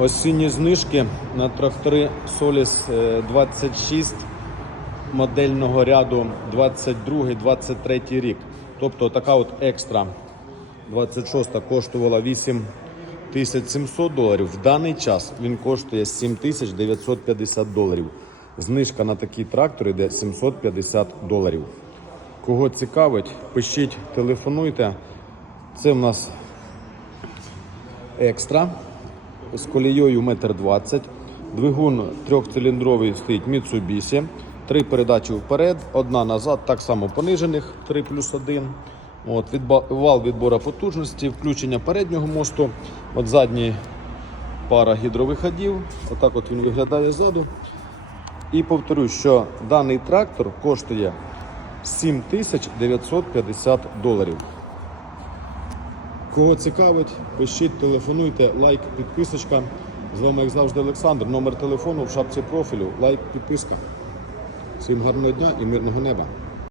Осінні знижки на трактори Solis е, 26 модельного ряду 22-23 рік. Тобто така от екстра 26 коштувала 8700 доларів. В даний час він коштує 7950 доларів. Знижка на такий трактор йде 750 доларів. Кого цікавить, пишіть, телефонуйте. Це в нас екстра з колією 1,20 м. Двигун трьохциліндровий стоїть Mitsubishi. Три передачі вперед, одна назад, так само понижених 3 плюс 1. От, вал відбору потужності, включення переднього мосту, от задній пара гідровиходів. Отак от він виглядає ззаду. І повторюю, що даний трактор коштує 7950 доларів. Кого цікавить, пишіть, телефонуйте, лайк, підписочка. З вами, як завжди, Олександр. Номер телефону в шапці профілю, лайк, підписка. Всім гарного дня і мирного неба.